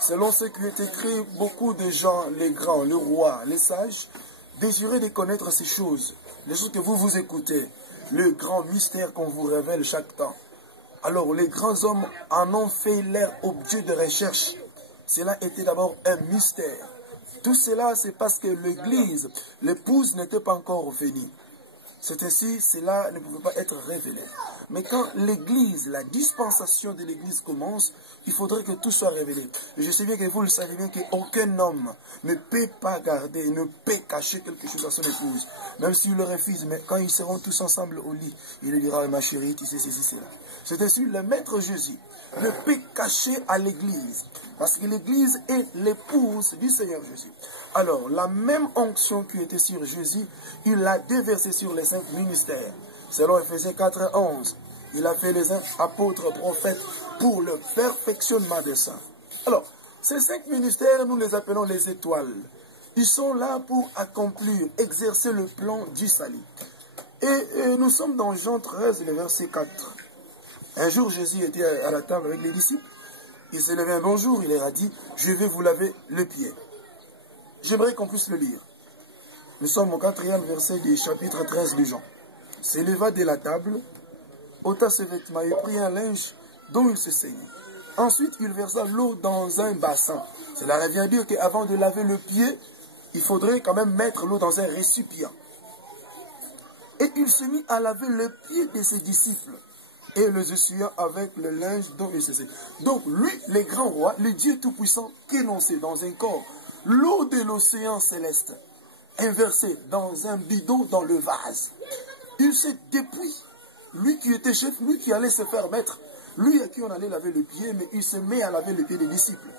Selon ce qui est écrit, beaucoup de gens, les grands, le roi, les sages, désiraient de connaître ces choses. Les choses que vous écoutez, le grand mystère qu'on vous révèle chaque temps. Alors, les grands hommes en ont fait leur objet de recherche. Cela était d'abord un mystère. Tout cela, c'est parce que l'Église, l'épouse n'était pas encore venue. C'est ainsi, cela ne pouvait pas être révélé. Mais quand l'Église, la dispensation de l'Église commence, il faudrait que tout soit révélé. Et je sais bien que vous le savez bien qu'aucun homme ne peut pas garder, ne peut cacher quelque chose à son épouse. Même s'il le refuse, mais quand ils seront tous ensemble au lit, il lui dira, ma chérie, tu sais ceci, cela. C'est ainsi, le Maître Jésus ne peut cacher à l'Église. Parce que l'Église est l'épouse du Seigneur Jésus. Alors, la même onction qui était sur Jésus, il l'a déversée sur les 5 ministères. Selon Ephésiens 4 et 11, il a fait les apôtres, prophètes, pour le perfectionnement des saints. Alors, ces 5 ministères, nous les appelons les étoiles. Ils sont là pour accomplir, exercer le plan du salut. Et nous sommes dans Jean 13, le verset 4. Un jour, Jésus était à la table avec les disciples. Il s'est levé un bonjour, il leur a dit, je vais vous laver le pied. J'aimerais qu'on puisse le lire. Nous sommes au 4e verset du chapitre 13 de Jean. Il se leva de la table, ôta ses vêtements et prit un linge dont il se saignait. Ensuite, il versa l'eau dans un bassin. Cela revient à dire qu'avant de laver le pied, il faudrait quand même mettre l'eau dans un récipient. Et il se mit à laver le pied de ses disciples et les essuya avec le linge dont il se saignait. Donc lui, le grand roi, le Dieu Tout-Puissant, qu'énoncé dans un corps, l'eau de l'océan céleste, inversée dans un bidon dans le vase. Il s'est depuis, lui qui était chef, lui qui allait se faire maître, lui à qui on allait laver le pied, mais il se met à laver le pied des disciples.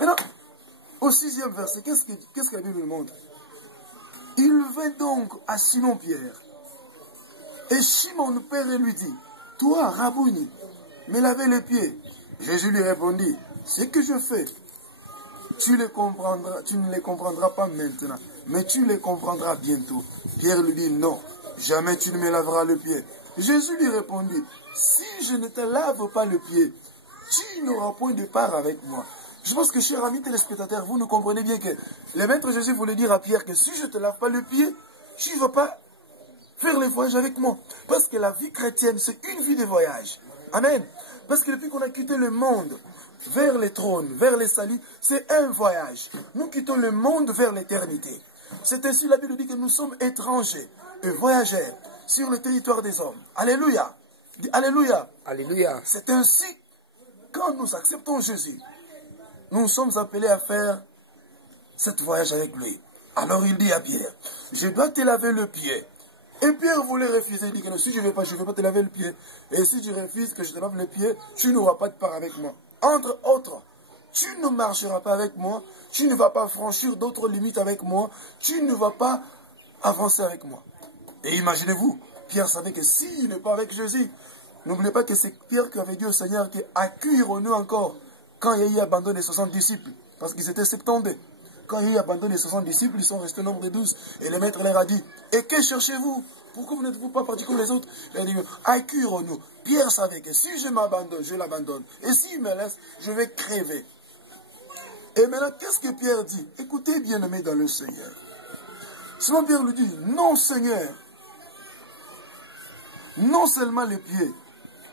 Maintenant, au 6e verset, qu'est-ce que la Bible nous montre? Il vint donc à Simon-Pierre. Et Simon, le Père, lui dit, toi, Rabouni, me laver les pieds. Jésus lui répondit, ce que je fais, tu ne les comprendras pas maintenant, mais tu les comprendras bientôt. Pierre lui dit, non, jamais tu ne me laveras le pied. Jésus lui répondit, si je ne te lave pas le pied, tu n'auras point de part avec moi. Je pense que, chers amis téléspectateurs, vous nous comprenez bien que le Maître Jésus voulait dire à Pierre que si je ne te lave pas le pied, tu ne vas pas faire le voyage avec moi. Parce que la vie chrétienne, c'est une vie de voyage. Amen. Parce que depuis qu'on a quitté le monde vers les trônes, vers les saluts, c'est un voyage. Nous quittons le monde vers l'éternité. C'est ainsi la Bible dit que nous sommes étrangers et voyageurs sur le territoire des hommes. Alléluia. Alléluia. Alléluia. C'est ainsi, quand nous acceptons Jésus, nous sommes appelés à faire ce voyage avec lui. Alors il dit à Pierre, je dois te laver le pied. Et Pierre voulait refuser, il dit que non, si je ne vais pas te laver le pied. Et si tu refuses que je te lave le pied, tu n'auras pas de part avec moi. Entre autres, tu ne marcheras pas avec moi, tu ne vas pas franchir d'autres limites avec moi, tu ne vas pas avancer avec moi. Et imaginez-vous, Pierre savait que s'il n'est pas avec Jésus, n'oubliez pas que c'est Pierre qui avait dit au Seigneur que accueillons-nous encore quand il y a eu abandonné les 60 disciples, parce qu'ils étaient 70. Quand il y a eu abandonné les 60 disciples, ils sont restés au nombre de 12. Et le maître leur a dit, et que cherchez-vous? Pourquoi vous n'êtes-vous pas partis comme les autres? Il a dit, accueillons-nous. Pierre savait que si je m'abandonne, je l'abandonne. Et s'il me laisse, je vais crever. Et maintenant, qu'est-ce que Pierre dit? Écoutez, bien-aimés dans le Seigneur. Simon Pierre lui dit, non Seigneur, non seulement les pieds,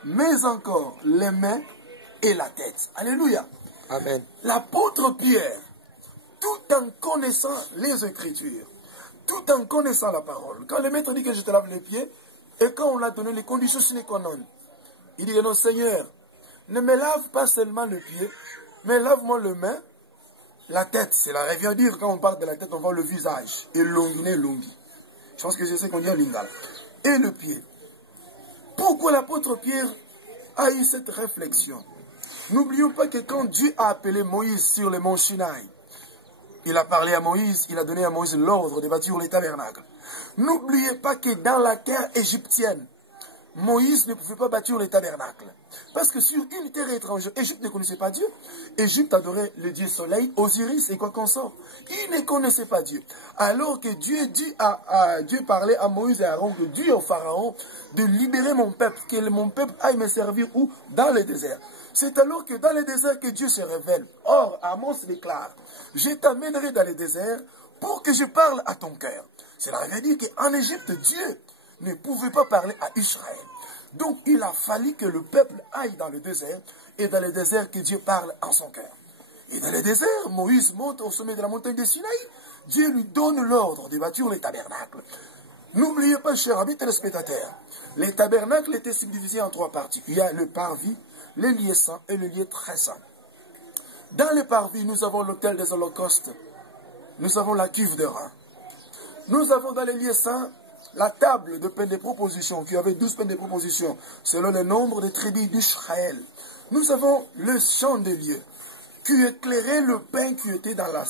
mais encore les mains et la tête. Alléluia. Amen. L'apôtre Pierre, tout en connaissant les Écritures, tout en connaissant la parole, quand le maître dit que je te lave les pieds, et quand on l'a donné les conditions sine qua non, il dit, non Seigneur, ne me lave pas seulement le pied, mais lave-moi les mains, la tête. Cela revient à dire, quand on parle de la tête, on voit le visage, et longi. Je pense que je sais qu'on dit en lingala. Et le pied. Pourquoi l'apôtre Pierre a eu cette réflexion? N'oublions pas que quand Dieu a appelé Moïse sur le mont Sinaï, il a parlé à Moïse, il a donné à Moïse l'ordre de bâtir les tabernacles. N'oubliez pas que dans la terre égyptienne, Moïse ne pouvait pas bâtir les tabernacles. Parce que sur une terre étrangère, Égypte ne connaissait pas Dieu. Égypte adorait le dieu soleil, Osiris et quoi qu'on sort. Il ne connaissait pas Dieu. Alors que Dieu parlait à Moïse et à Aaron, que Dieu au Pharaon, de libérer mon peuple, que mon peuple aille me servir où? Dans le désert. C'est alors que dans les déserts que Dieu se révèle. Or, Amos déclare, je t'amènerai dans les déserts pour que je parle à ton cœur. Cela veut dire qu'en Égypte, Dieu ne pouvait pas parler à Israël. Donc, il a fallu que le peuple aille dans le désert, et dans le désert que Dieu parle en son cœur. Et dans le désert, Moïse monte au sommet de la montagne de Sinaï. Dieu lui donne l'ordre de bâtir les tabernacles. N'oubliez pas, chers amis téléspectateurs, les tabernacles étaient subdivisés en 3 parties. Il y a le parvis, le lieu saint et le lieu très saint. Dans le parvis, nous avons l'autel des holocaustes. Nous avons la cuve de rein. Nous avons dans les lieux saints la table de pain de proposition, qui avait 12 pains de proposition, selon le nombre de tribus d'Israël. Nous avons le chandelier, qui éclairait le pain qui était dans la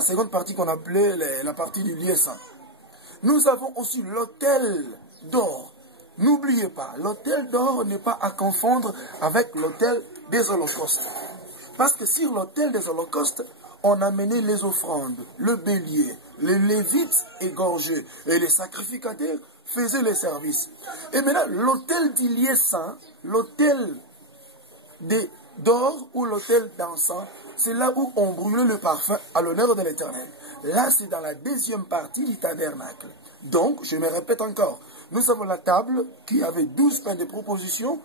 seconde partie qu'on appelait la partie du lieu saint. Nous avons aussi l'autel d'or. N'oubliez pas, l'autel d'or n'est pas à confondre avec l'autel des holocaustes. Parce que sur l'autel des holocaustes, on amenait les offrandes, le bélier, les lévites égorgés et les sacrificateurs faisaient les services. Et maintenant, l'autel du lieu saint, l'autel d'or ou l'autel d'encens, c'est là où on brûlait le parfum à l'honneur de l'Éternel. Là, c'est dans la deuxième partie du tabernacle. Donc, je me répète encore, nous avons la table qui avait 12 pains de proposition.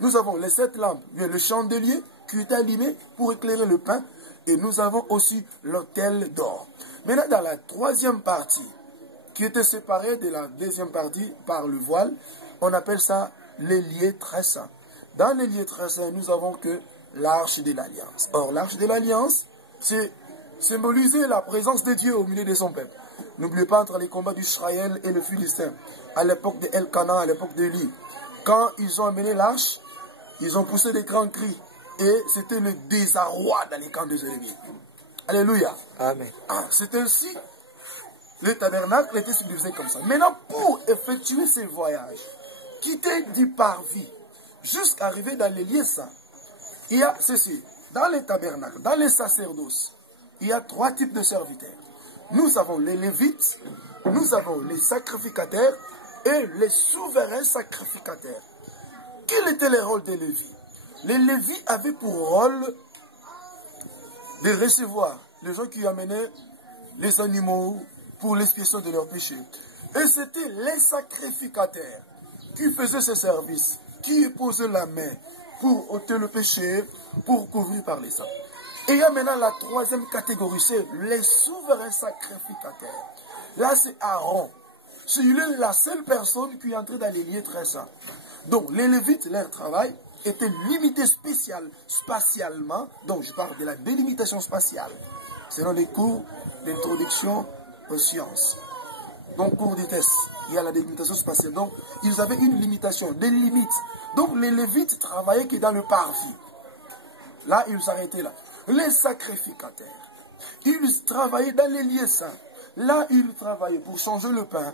Nous avons les 7 lampes, le chandelier qui était allumé pour éclairer le pain. Et nous avons aussi l'autel d'or. Maintenant, dans la troisième partie, qui était séparée de la deuxième partie par le voile, on appelle ça les lieux très saints. Dans les lieux très saints, nous avons que l'arche de l'Alliance. Or, l'arche de l'Alliance, c'est symboliser la présence de Dieu au milieu de son peuple. N'oubliez pas entre les combats d'Israël et le Philistin, à l'époque de Elkanah, à l'époque d'Élie. Quand ils ont amené l'arche, ils ont poussé des grands cris. Et c'était le désarroi dans les camps des ennemis. Alléluia. Amen. C'est ainsi, le tabernacle était subdivisé comme ça. Maintenant, pour effectuer ces voyages, quitter du parvis jusqu'à arriver dans les lieux saints, il y a ceci. Dans les tabernacles, dans les sacerdoces, il y a 3 types de serviteurs. Nous avons les lévites, nous avons les sacrificateurs et les souverains sacrificateurs. Quel était le rôle des lévites? Les Lévites avaient pour rôle de recevoir les gens qui amenaient les animaux pour l'expiation de leurs péchés. Et c'était les sacrificateurs qui faisaient ce service, qui posaient la main pour ôter le péché, pour couvrir par les sangs. Et il y a maintenant la troisième catégorie, c'est les souverains sacrificateurs. Là, c'est Aaron. C'est la seule personne qui est entrée dans les lieux très saints. Donc, les Lévites, leur travail était limité spatialement, donc je parle de la délimitation spatiale, selon les cours d'introduction aux sciences. Donc, cours de test, il y a la délimitation spatiale. Donc, ils avaient une limitation, des limites. Donc, les Lévites travaillaient que dans le parvis. Là, ils s'arrêtaient là. Les sacrificateurs, ils travaillaient dans les lieux saints. Là, ils travaillaient pour changer le pain.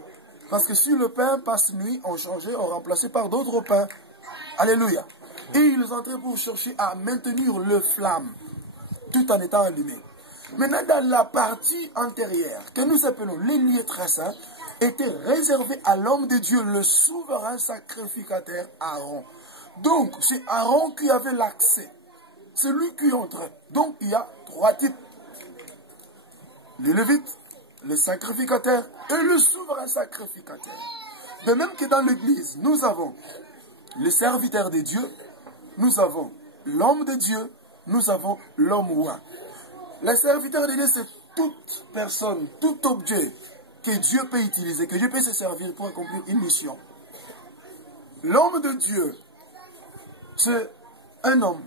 Parce que si le pain passe nuit, on changeait, on remplaçait par d'autres pains. Alléluia. Et ils entraient pour chercher à maintenir le flamme, tout en étant allumé. Maintenant, dans la partie antérieure, que nous appelons les lieux très saints, était réservé à l'homme de Dieu, le souverain sacrificateur Aaron. Donc, c'est Aaron qui avait l'accès. C'est lui qui entrait. Donc, il y a 3 types. Les Lévites, le sacrificateur et le souverain sacrificateur. De même que dans l'Église, nous avons le serviteur de Dieu, nous avons l'homme de Dieu, nous avons l'homme oint. Le serviteur de Dieu, c'est toute personne, tout objet que Dieu peut utiliser, que Dieu peut se servir pour accomplir une mission. L'homme de Dieu, c'est un homme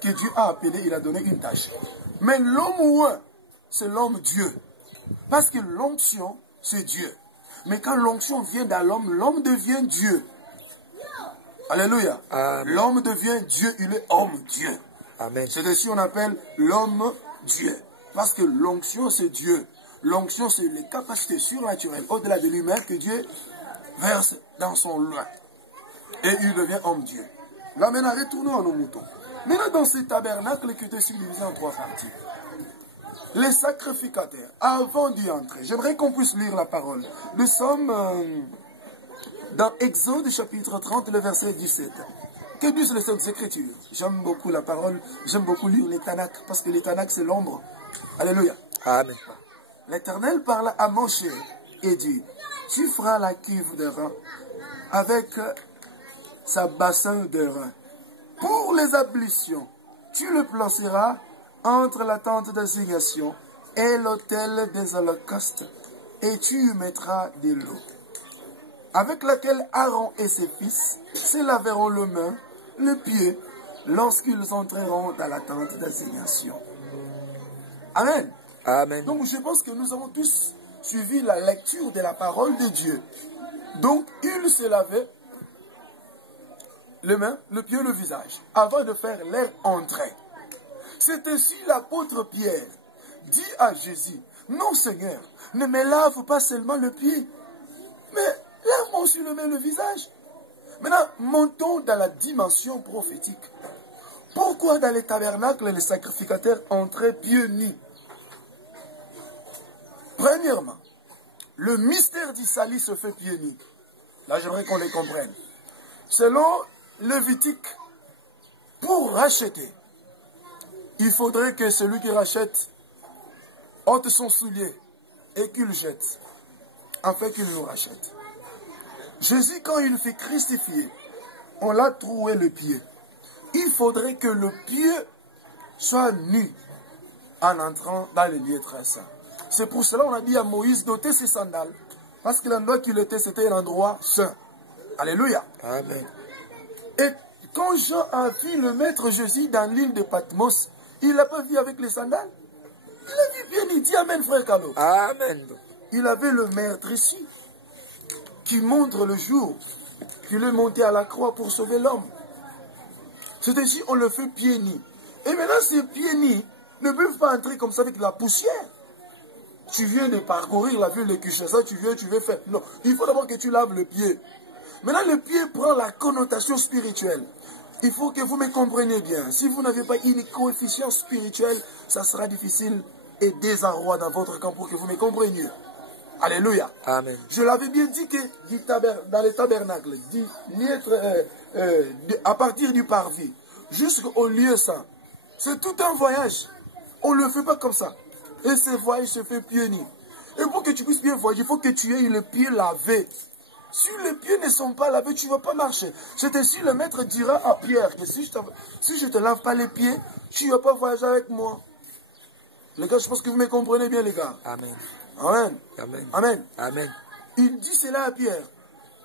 que Dieu a appelé, il a donné une tâche. Mais l'homme oint, c'est l'homme Dieu. Parce que l'onction, c'est Dieu. Mais quand l'onction vient dans l'homme, l'homme devient Dieu. Alléluia. L'homme devient Dieu, il est homme Dieu. Amen. C'est ainsi qu'on appelle l'homme Dieu. Parce que l'onction, c'est Dieu. L'onction, c'est les capacités surnaturelles au-delà de lui-même que Dieu verse dans son loin. Et il devient homme Dieu. Là maintenant, retournons à nos moutons. Maintenant, dans ce tabernacle qui était subdivisé en 3 parties, les sacrificateurs, avant d'y entrer, j'aimerais qu'on puisse lire la parole. Nous sommes dans Exode chapitre 30, le verset 17. Que disent les Saintes Écritures? J'aime beaucoup la parole, j'aime beaucoup lire les Tanakh, parce que les Tanakh, c'est l'ombre. Alléluia. Amen. L'Éternel parle à Moshe et dit, tu feras la cuve de rein avec sa bassin de rein. Pour les ablutions, tu le placeras entre la tente d'assignation et l'autel des holocaustes, et tu y mettras de l'eau, avec laquelle Aaron et ses fils se laveront les mains, le pied, lorsqu'ils entreront dans la tente d'assignation. Amen. Amen. Donc je pense que nous avons tous suivi la lecture de la parole de Dieu. Donc ils se lavaient les mains, le pied, le visage, avant de faire leur entrée. C'est ainsi l'apôtre Pierre dit à Jésus, non Seigneur, ne me lave pas seulement le pied, mais lave-moi aussi le main, le visage. Maintenant, montons dans la dimension prophétique. Pourquoi dans les tabernacles, les sacrificateurs entraient pieds nus? Premièrement, le mystère du salut se fait pieds nus. Là, j'aimerais qu'on les comprenne. Selon Lévitique, pour racheter, il faudrait que celui qui rachète ôte son soulier et qu'il jette, afin qu'il nous rachète. Jésus, quand il fut crucifié, on l'a troué le pied. Il faudrait que le pied soit nu en entrant dans les lieux très saints. C'est pour cela qu'on a dit à Moïse d'ôter ses sandales, parce que l'endroit qu'il était, c'était un endroit saint. Alléluia. Amen. Et quand Jean a vu le maître Jésus dans l'île de Patmos, il l'a pas vu avec les sandales. Il a vu bien, il dit Amen, frère Carlo. Amen. Il avait le maître ici, qui montre le jour qu'il est monté à la croix pour sauver l'homme. C'est ainsi on le fait pieds nus. Et maintenant, ces pieds nus ne peuvent pas entrer comme ça avec la poussière. Tu viens de parcourir la ville de Kinshasa, tu veux faire. Non, il faut d'abord que tu laves le pied. Maintenant, le pied prend la connotation spirituelle. Il faut que vous me compreniez bien. Si vous n'avez pas une coefficient spirituel, ça sera difficile et désarroi dans votre camp pour que vous me compreniez. Alléluia. Amen. Je l'avais bien dit que dans les tabernacles, à partir du parvis jusqu'au lieu saint, c'est tout un voyage. On ne le fait pas comme ça. Et ce voyage se fait pieds nus. Et pour que tu puisses bien voyager, il faut que tu aies le pied lavé. Si les pieds ne sont pas lavés, tu ne vas pas marcher. C'est ainsi le maître dira à Pierre que si je ne te lave pas les pieds, tu ne vas pas voyager avec moi. Les gars, je pense que vous me comprenez bien, les gars. Amen. Amen. Amen. Amen. Amen. Il dit cela à Pierre.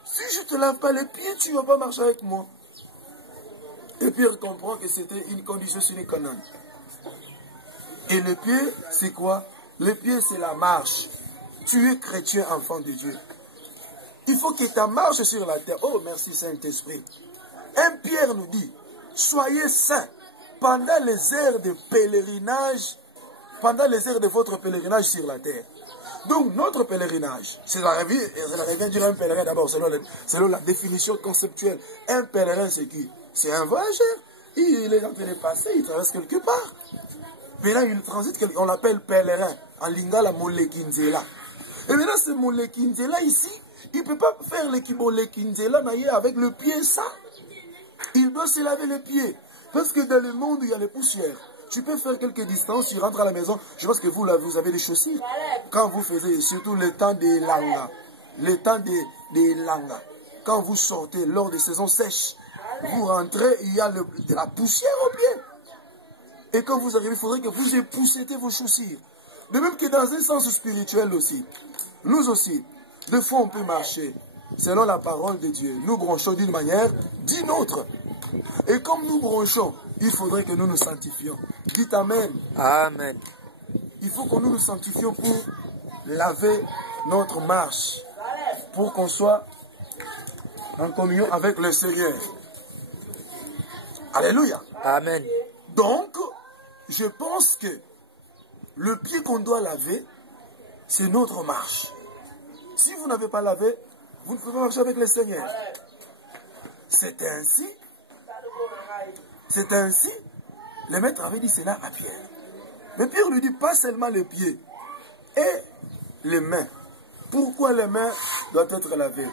Si je ne te lave pas les pieds, tu ne vas pas marcher avec moi. Et Pierre comprend que c'était une condition sine qua non. Et le pied, c'est quoi? Le pied, c'est la marche. Tu es chrétien, enfant de Dieu. Il faut que ta marche sur la terre. Oh, merci Saint-Esprit. Un Pierre nous dit, soyez saints pendant les heures de pèlerinage, pendant les heures de votre pèlerinage sur la terre. Donc, notre pèlerinage, cela revient dire un pèlerin d'abord, selon la définition conceptuelle. Un pèlerin, c'est qui? C'est un voyageur. Il est en train de passer, il traverse quelque part. Mais là, il transite, on l'appelle pèlerin. En lingala, molekinzela. Et maintenant, ce molekinzela ici, il ne peut pas faire l'équibolekinzela avec le pied ça. Il doit se laver les pieds. Parce que dans le monde où il y a les poussières, tu peux faire quelques distances, tu rentres à la maison. Je pense que vous avez des chaussures. Quand vous faisiez, surtout le temps des langas, quand vous sortez lors des saisons sèches, vous rentrez, il y a de la poussière au pied. Et quand vous arrivez, il faudrait que vous époussez vos chaussures. De même que dans un sens spirituel aussi, nous aussi, des fois on peut marcher selon la parole de Dieu. Nous branchons d'une manière, d'une autre. Et comme nous branchons, il faudrait que nous nous sanctifions. Dites Amen. Amen. Il faut que nous nous sanctifions pour laver notre marche. Pour qu'on soit en communion avec le Seigneur. Alléluia. Amen. Donc, je pense que le pied qu'on doit laver, c'est notre marche. Si vous n'avez pas lavé, vous ne pouvez pas marcher avec le Seigneur. C'est ainsi, le maître avait dit cela à Pierre. Mais Pierre lui dit pas seulement les pieds et les mains. Pourquoi les mains doivent être lavées?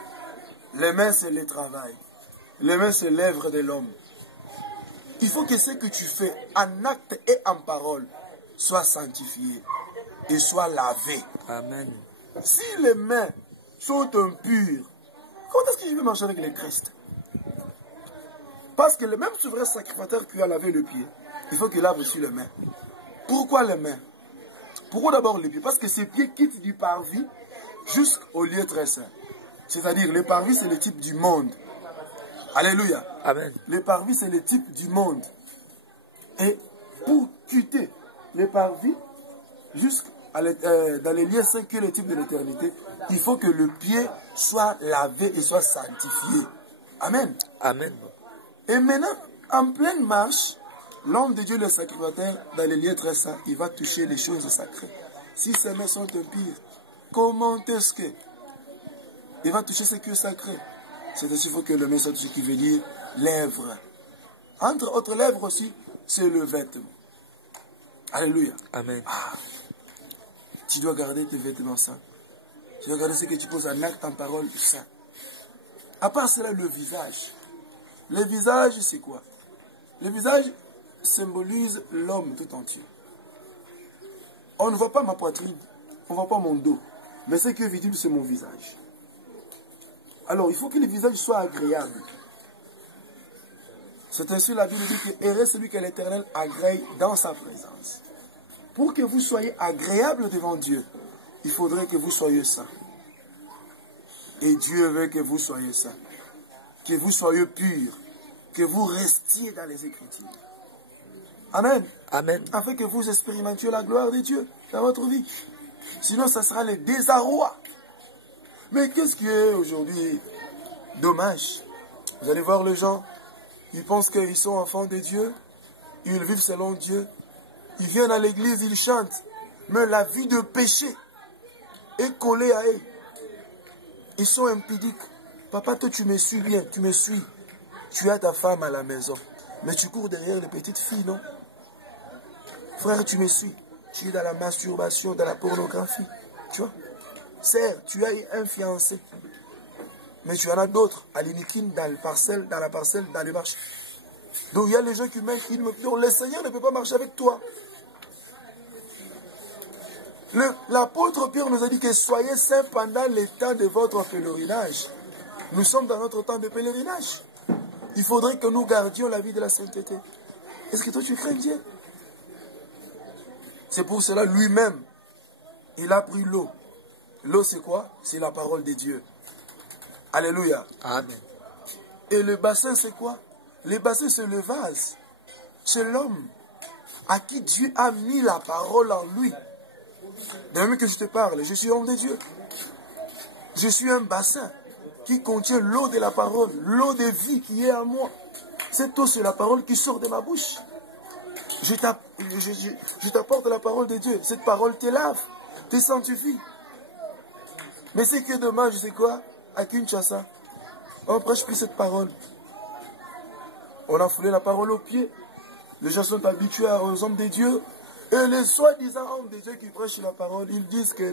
Les mains, c'est le travail. Les mains, c'est l'œuvre de l'homme. Il faut que ce que tu fais en acte et en parole soit sanctifié et soit lavé. Amen. Si les mains sont impures, comment est-ce que je vais marcher avec le Christ? Parce que le même souverain sacrificateur qui a lavé le pied, il faut qu'il lave aussi les mains. Pourquoi les mains? Pourquoi d'abord les pieds? Parce que ces pieds quittent du parvis jusqu'au lieu très saint. C'est-à-dire, le parvis, c'est le type du monde. Alléluia. Amen. Le parvis, c'est le type du monde. Et pour quitter le parvis dans les lieux saints qui est le type de l'éternité, il faut que le pied soit lavé et soit sanctifié. Amen. Amen. Et maintenant, en pleine marche, l'homme de Dieu, le sacrificateur, dans les lieux très saints, il va toucher les choses sacrées. Si ses mains sont impures, comment est-ce que il va toucher ce qui est sacré? C'est ainsi qu'il faut que le main soit touché, qui veut dire lèvres. Entre autres lèvres aussi, c'est le vêtement. Alléluia. Amen. Ah, tu dois garder tes vêtements saints. Tu dois garder ce que tu poses en acte, en parole saint. À part cela, le visage. Le visage, c'est quoi? Le visage symbolise l'homme tout entier. On ne voit pas ma poitrine, on ne voit pas mon dos. Mais ce qui est visible, c'est mon visage. Alors, il faut que le visage soit agréable. C'est ainsi la Bible dit que heureux celui que l'Éternel agrée dans sa présence. Pour que vous soyez agréable devant Dieu, il faudrait que vous soyez saints. Et Dieu veut que vous soyez saints. Que vous soyez purs. Que vous restiez dans les Écritures. Amen. Amen. Afin que vous expérimentiez la gloire de Dieu dans votre vie. Sinon, ça sera le désarroi. Mais qu'est-ce qui est aujourd'hui dommage? Vous allez voir les gens, ils pensent qu'ils sont enfants de Dieu, ils vivent selon Dieu, ils viennent à l'église, ils chantent, mais la vie de péché est collée à eux. Ils sont impudiques. Papa, toi tu me suis bien, tu me suis. Tu as ta femme à la maison, mais tu cours derrière les petites filles, non? Frère, tu me suis. Tu es dans la masturbation, dans la pornographie, tu vois? Certes, tu as un fiancé, mais tu en as d'autres à l'iniquine, dans la parcelle, dans les marchés. Donc il y a les gens qui me disent, le Seigneur ne peut pas marcher avec toi. L'apôtre Pierre nous a dit que soyez saints pendant le temps de votre pèlerinage. Nous sommes dans notre temps de pèlerinage. Il faudrait que nous gardions la vie de la sainteté. Est-ce que toi tu crains Dieu? C'est pour cela lui-même, il a pris l'eau. L'eau, c'est quoi? C'est la parole de Dieu. Alléluia. Amen. Et le bassin, c'est quoi? Le bassin, c'est le vase. C'est l'homme à qui Dieu a mis la parole en lui. De même que je te parle, je suis homme de Dieu. Je suis un bassin qui contient l'eau de la parole, l'eau de vie qui est en moi. Cette eau, c'est la parole qui sort de ma bouche. Je t'apporte la parole de Dieu. Cette parole te lave, te sanctifie. Mais ce qui est dommage, c'est quoi? À Kinshasa, on ne prêche plus cette parole. On a foulé la parole aux pieds. Les gens sont habitués aux hommes de Dieu. Et les soi-disant hommes de Dieu qui prêchent la parole, ils disent que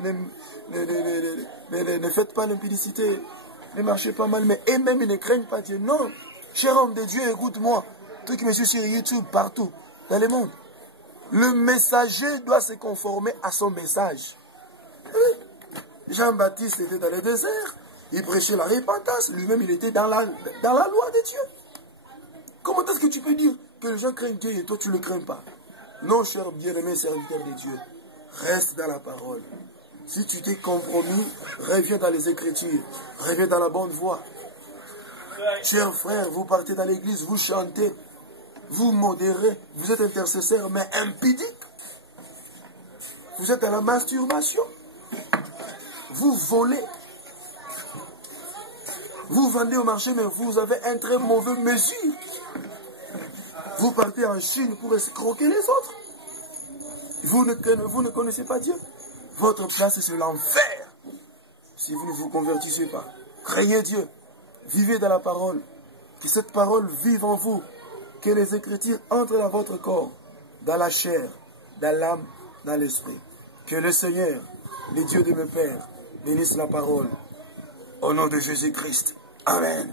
ne faites pas l'impudicité, ne marchez pas mal, mais eux-mêmes ils ne craignent pas Dieu. Non, cher homme de Dieu, écoute-moi. Toi qui me suis sur YouTube, partout, dans le monde. Le messager doit se conformer à son message. Oui. Jean-Baptiste était dans le désert, il prêchait la repentance, lui-même il était dans la loi de Dieu. Comment est-ce que tu peux dire que les gens craignent Dieu et toi tu ne le crains pas? Non, cher bien-aimé serviteur de Dieu, reste dans la parole. Si tu t'es compromis, reviens dans les Écritures, reviens dans la bonne voie. Chers frères, vous partez dans l'église, vous chantez, vous modérez, vous êtes intercesseur, mais impudique. Vous êtes à la masturbation. Vous volez. Vous vendez au marché, mais vous avez un très mauvais mesure. Vous partez en Chine pour escroquer les autres. Vous ne connaissez pas Dieu. Votre place, c'est l'enfer. Si vous ne vous convertissez pas, craignez Dieu. Vivez dans la parole. Que cette parole vive en vous. Que les Écritures entrent dans votre corps, dans la chair, dans l'âme, dans l'esprit. Que le Seigneur, le Dieu de mes pères, bénisse la parole. Au nom de Jésus-Christ. Amen.